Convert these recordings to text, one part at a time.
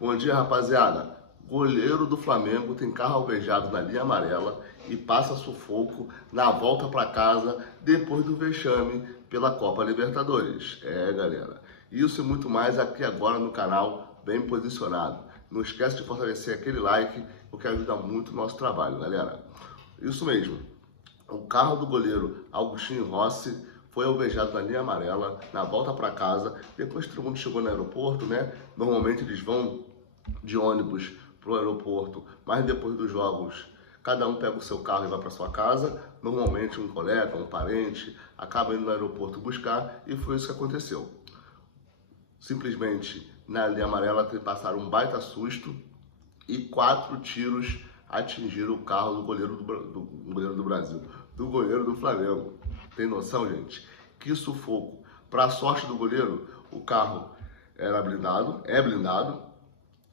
Bom dia, rapaziada. Goleiro do Flamengo tem carro alvejado na linha amarela e passa sufoco na volta para casa depois do vexame pela Copa Libertadores. Galera. Isso e muito mais aqui agora no canal, bem posicionado. Não esquece de fortalecer aquele like, porque ajuda muito o nosso trabalho, galera. Isso mesmo. O carro do goleiro Agostinho Rossi foi alvejado na linha amarela, na volta para casa, depois que todo mundo chegou no aeroporto, né? Normalmente eles vão de ônibus para o aeroporto, mas depois dos jogos, cada um pega o seu carro e vai para sua casa. Normalmente um colega, um parente, acaba indo no aeroporto buscar, e foi isso que aconteceu. Simplesmente, na linha amarela, passaram um baita susto e 4 tiros atingiram o carro do goleiro do Brasil, do goleiro do Flamengo. Tem noção, gente? Que sufoco. Para sorte do goleiro, o carro era blindado, é blindado,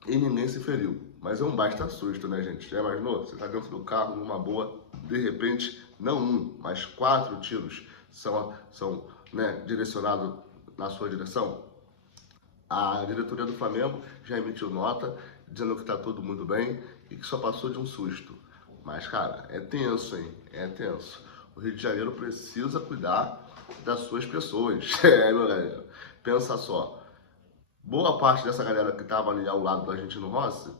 e ninguém se feriu. Mas é um baita susto, né, gente? Já imaginou? Você tá dentro do carro, numa boa, de repente, não um, mas 4 tiros são direcionados na sua direção. A diretoria do Flamengo já emitiu nota dizendo que tá tudo muito bem e que só passou de um susto. Mas, cara, é tenso, hein? É tenso. O Rio de Janeiro precisa cuidar das suas pessoas. Meu galera. Pensa só. Boa parte dessa galera que estava ali ao lado da gente no Rossi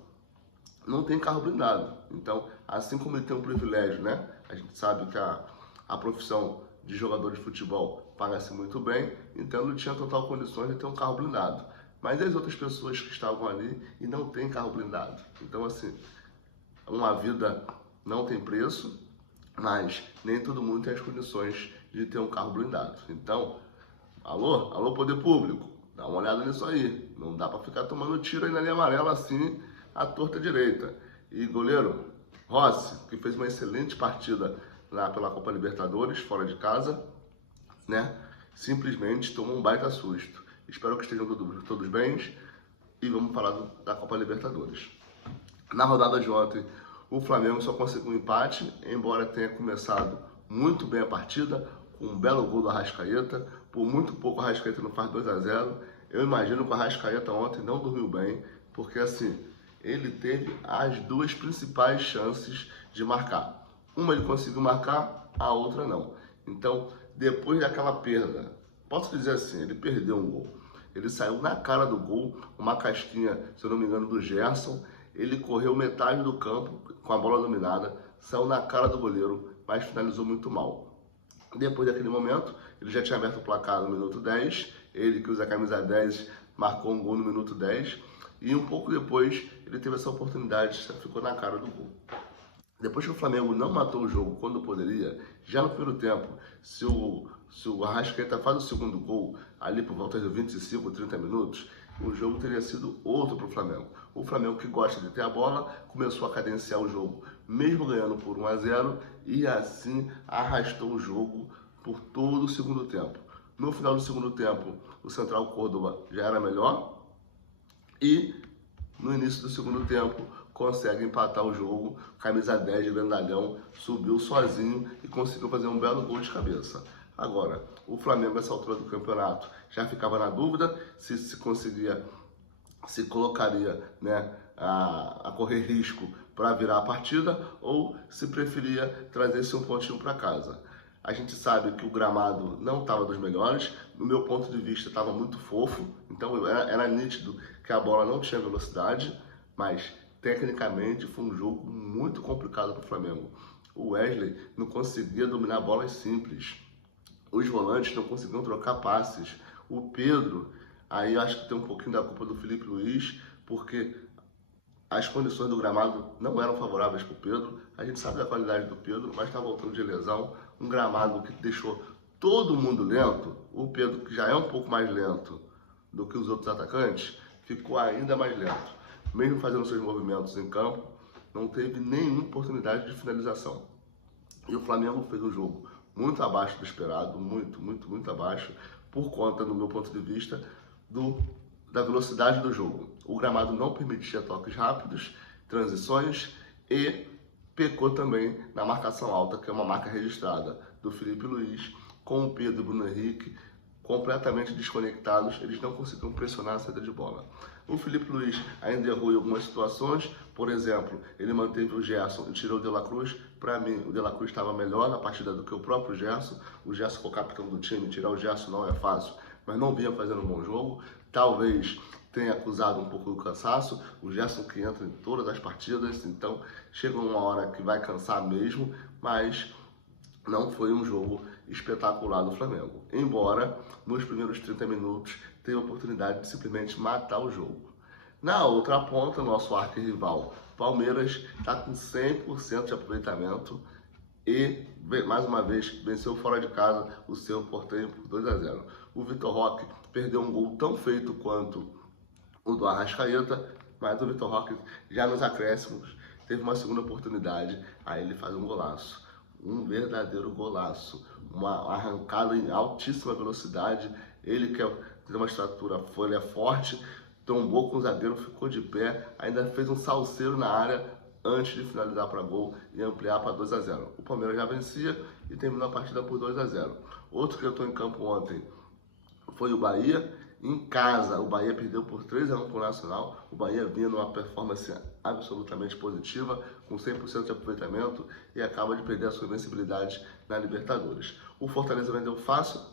não tem carro blindado. Então, assim como ele tem um privilégio, né? A gente sabe que a profissão de jogador de futebol paga-se muito bem, então ele tinha total condições de ter um carro blindado. Mas as outras pessoas que estavam ali e não tem carro blindado. Então, assim, uma vida não tem preço, mas nem todo mundo tem as condições de ter um carro blindado. Então, alô poder público, dá uma olhada nisso aí. Não dá pra ficar tomando tiro aí na linha amarela assim, à torta direita. E goleiro Rossi, que fez uma excelente partida lá pela Copa Libertadores, fora de casa, né? Simplesmente tomou um baita susto. Espero que estejam todos bem e vamos falar da Copa Libertadores. Na rodada de ontem, o Flamengo só conseguiu um empate, embora tenha começado muito bem a partida, com um belo gol do Arrascaeta. Por muito pouco o Arrascaeta não faz 2-0. Eu imagino que o Arrascaeta ontem não dormiu bem, porque assim, ele teve as 2 principais chances de marcar. Uma ele conseguiu marcar, a outra não. Então, depois daquela perda, posso dizer assim, ele perdeu um gol. Ele saiu na cara do gol, uma casquinha, se eu não me engano, do Gerson. Ele correu metade do campo com a bola dominada, saiu na cara do goleiro, mas finalizou muito mal. Depois daquele momento, ele já tinha aberto o placar no minuto 10, ele que usa a camisa 10 marcou um gol no minuto 10, e um pouco depois ele teve essa oportunidade, ficou na cara do gol. Depois que o Flamengo não matou o jogo quando poderia, já no primeiro tempo, se o Arrascaeta faz o segundo gol, ali por volta de 25, 30 minutos, o jogo teria sido outro para o Flamengo. O Flamengo, que gosta de ter a bola, começou a cadenciar o jogo, mesmo ganhando por 1-0, e assim arrastou o jogo por todo o segundo tempo. No final do segundo tempo, o Central Córdoba já era melhor, e no início do segundo tempo consegue empatar o jogo. Camisa 10 de Grandalhão subiu sozinho e conseguiu fazer um belo gol de cabeça. Agora, o Flamengo, nessa altura do campeonato, já ficava na dúvida se colocaria, né, a correr risco para virar a partida, ou se preferia trazer esse um pontinho para casa. A gente sabe que o gramado não estava dos melhores, no meu ponto de vista estava muito fofo, então era nítido que a bola não tinha velocidade, mas tecnicamente foi um jogo muito complicado para o Flamengo. O Wesley não conseguia dominar bolas simples, os volantes não conseguiam trocar passes, o Pedro, aí eu acho que tem um pouquinho da culpa do Felipe Luiz, porque as condições do gramado não eram favoráveis para o Pedro. A gente sabe da qualidade do Pedro, mas está voltando de lesão. Um gramado que deixou todo mundo lento. O Pedro, que já é um pouco mais lento do que os outros atacantes, ficou ainda mais lento. Mesmo fazendo seus movimentos em campo, não teve nenhuma oportunidade de finalização. E o Flamengo fez um jogo muito abaixo do esperado, muito abaixo, por conta, no meu ponto de vista, da velocidade do jogo. O gramado não permitia toques rápidos, transições, e pecou também na marcação alta, que é uma marca registrada do Felipe Luiz, com o Pedro e o Bruno Henrique completamente desconectados, eles não conseguiam pressionar a saída de bola. O Felipe Luiz ainda errou em algumas situações, por exemplo, ele manteve o Gerson e tirou o De La Cruz. Para mim, o De La Cruz estava melhor na partida do que o próprio Gerson. O Gerson foi o capitão do time, tirar o Gerson não é fácil, mas não vinha fazendo um bom jogo. Talvez tenha acusado um pouco do cansaço, o Gerson que entra em todas as partidas, então chega uma hora que vai cansar mesmo, mas não foi um jogo espetacular do Flamengo. Embora, nos primeiros 30 minutos, tenha a oportunidade de simplesmente matar o jogo. Na outra ponta, nosso arquirrival Palmeiras está com 100% de aproveitamento e, mais uma vez, venceu fora de casa o seu Porteño por 2-0. O Vitor Roque perdeu um gol tão feito quanto o do Arrascaeta, mas o Vitor Roque, já nos acréscimos, teve uma segunda oportunidade, aí ele faz um golaço. Um verdadeiro golaço, uma arrancada em altíssima velocidade. Ele que tem uma estrutura folha forte, tombou com o zagueiro, ficou de pé, ainda fez um salseiro na área antes de finalizar para gol e ampliar para 2-0. O Palmeiras já vencia e terminou a partida por 2-0. Outro que entrou em campo ontem foi o Bahia. Em casa, o Bahia perdeu por 3-1 para o Nacional. O Bahia vinha numa performance absolutamente positiva, com 100% de aproveitamento, e acaba de perder a sua invencibilidade na Libertadores. O Fortaleza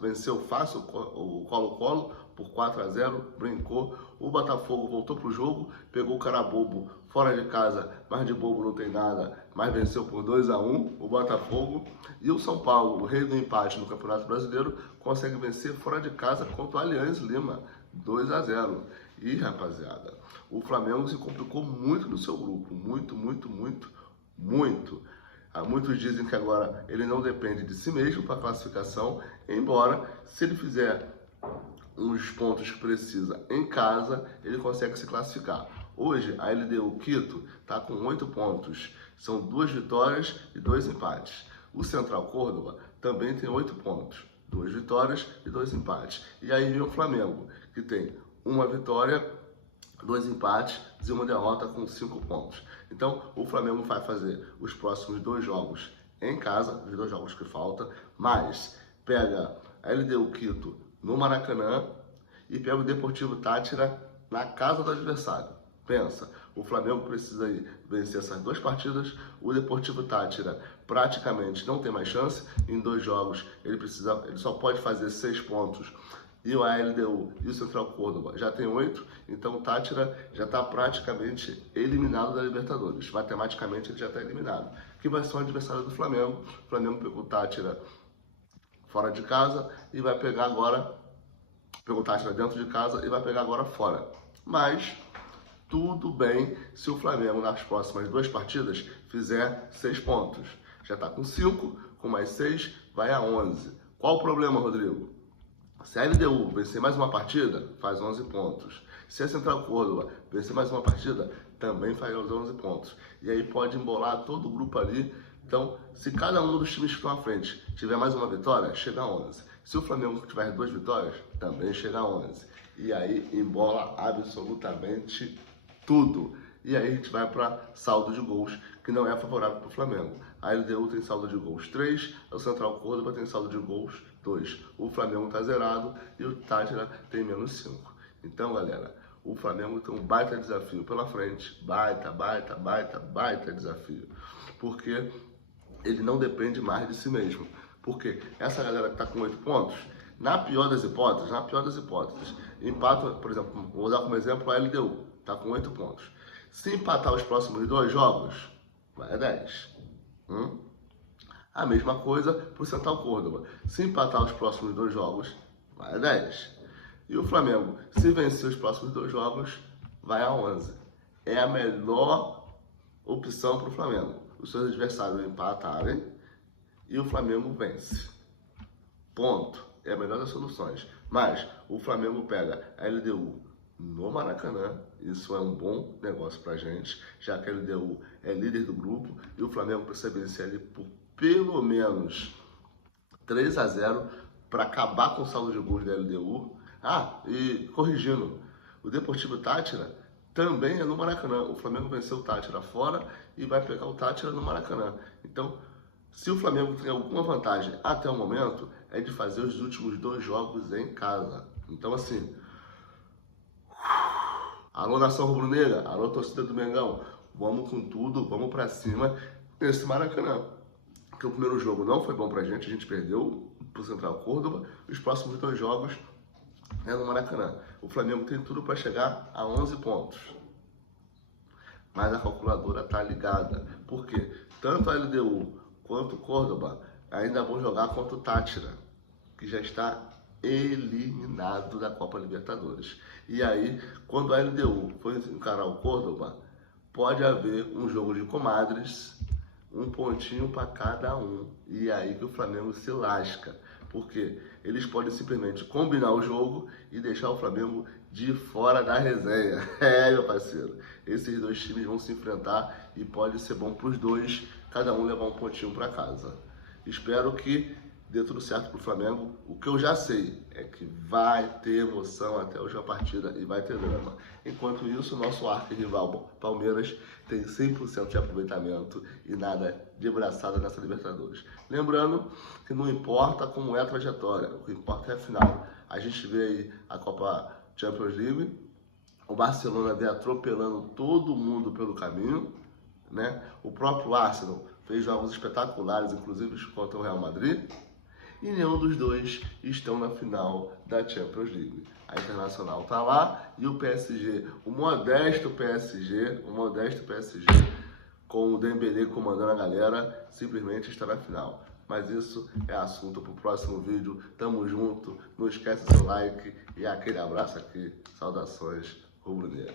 venceu fácil o Colo-Colo por 4-0, brincou. O Botafogo voltou para o jogo, pegou o cara bobo fora de casa, mas de bobo não tem nada, mas venceu por 2-1 o Botafogo. E o São Paulo, o rei do empate no Campeonato Brasileiro, consegue vencer fora de casa contra o Alianza Lima, 2-0. E, rapaziada, o Flamengo se complicou muito no seu grupo, muito. Muitos dizem que agora ele não depende de si mesmo para a classificação, embora, se ele fizer os pontos que precisa em casa, ele consegue se classificar. Hoje, a LDU Quito está com 8 pontos, são 2 vitórias e 2 empates. O Central Córdoba também tem 8 pontos, 2 vitórias e 2 empates. E aí vem o Flamengo, que tem 1 vitória, 2 empates e 1 derrota com 5 pontos. Então, o Flamengo vai fazer os próximos 2 jogos em casa, os 2 jogos que faltam, mas pega a LDU Quito no Maracanã e pega o Deportivo Táchira na casa do adversário. Pensa, o Flamengo precisa aí vencer essas 2 partidas, o Deportivo Táchira praticamente não tem mais chance, em 2 jogos ele só pode fazer 6 pontos, e o LDU e o Central Córdoba já tem 8, então o Táchira já está praticamente eliminado da Libertadores, matematicamente ele já está eliminado, que vai ser o adversário do Flamengo. O Flamengo pegou o Táchira fora de casa e vai pegar agora, pegou o Táchira dentro de casa e vai pegar agora fora. Mas tudo bem se o Flamengo nas próximas 2 partidas fizer 6 pontos. Já está com 5, com mais 6 vai a 11. Qual o problema, Rodrigo? Se a LDU vencer mais uma partida, faz 11 pontos. Se a Central Córdoba vencer mais uma partida, também faz 11 pontos. E aí pode embolar todo o grupo ali. Então, se cada um dos times que estão à frente tiver mais uma vitória, chega a 11. Se o Flamengo tiver 2 vitórias, também chega a 11. E aí embola absolutamente tudo. E aí a gente vai para saldo de gols, que não é favorável para o Flamengo. A LDU tem saldo de gols 3, o Central Córdoba tem saldo de gols 2. O Flamengo está zerado e o Táchira tem menos 5. Então, galera, o Flamengo tem um baita desafio pela frente. Baita desafio. Porque ele não depende mais de si mesmo. Porque essa galera que está com 8 pontos, na pior das hipóteses, empata, por exemplo, vou dar como exemplo a LDU, está com 8 pontos. Se empatar os próximos 2 jogos, vai a 10. A mesma coisa para o Central Córdoba. Se empatar os próximos 2 jogos, vai a 10. E o Flamengo, se vencer os próximos 2 jogos, vai a 11. É a melhor opção para o Flamengo. Os seus adversários empatarem e o Flamengo vence. Ponto. É a melhor das soluções. Mas o Flamengo pega a LDU no Maracanã. Isso é um bom negócio pra gente, já que a LDU é líder do grupo e o Flamengo precisa vencer ali por pelo menos 3-0 para acabar com o saldo de gols da LDU. E corrigindo, o Deportivo Táchira também é no Maracanã. O Flamengo venceu o Táchira fora e vai pegar o Táchira no Maracanã. Então, Se o Flamengo tem alguma vantagem até o momento, é de fazer os últimos 2 jogos em casa. Então, assim, alô nação rubro-negra, alô torcida do Mengão, vamos com tudo, vamos pra cima nesse Maracanã. Porque o primeiro jogo não foi bom pra gente, a gente perdeu pro Central Córdoba. Os próximos 2 jogos é no Maracanã. O Flamengo tem tudo para chegar a 11 pontos. Mas a calculadora tá ligada. Por quê? Tanto a LDU quanto o Córdoba ainda vão jogar contra o Táchira, que já está eliminado da Copa Libertadores. E aí, quando a LDU for encarar o Córdoba, pode haver um jogo de comadres, um pontinho para cada um. E aí que o Flamengo se lasca. Porque eles podem simplesmente combinar o jogo e deixar o Flamengo de fora da resenha. É, meu parceiro. Esses 2 times vão se enfrentar e pode ser bom para os 2, cada um levar um pontinho para casa. Espero que dê tudo certo pro Flamengo. O que eu já sei é que vai ter emoção até a última partida e vai ter drama. Enquanto isso, nosso arquirrival Palmeiras tem 100% de aproveitamento e nada de braçada nessa Libertadores. Lembrando que não importa como é a trajetória, o que importa é a final. A gente vê aí a Copa Champions League, o Barcelona vem atropelando todo mundo pelo caminho, né? O próprio Arsenal fez jogos espetaculares, inclusive contra o Real Madrid, e nenhum dos 2 estão na final da Champions League. A Internacional está lá e o PSG, o modesto PSG, com o Dembélé comandando a galera, simplesmente está na final. Mas isso é assunto para o próximo vídeo. Tamo junto, não esquece seu like e aquele abraço aqui. Saudações rubro-negras.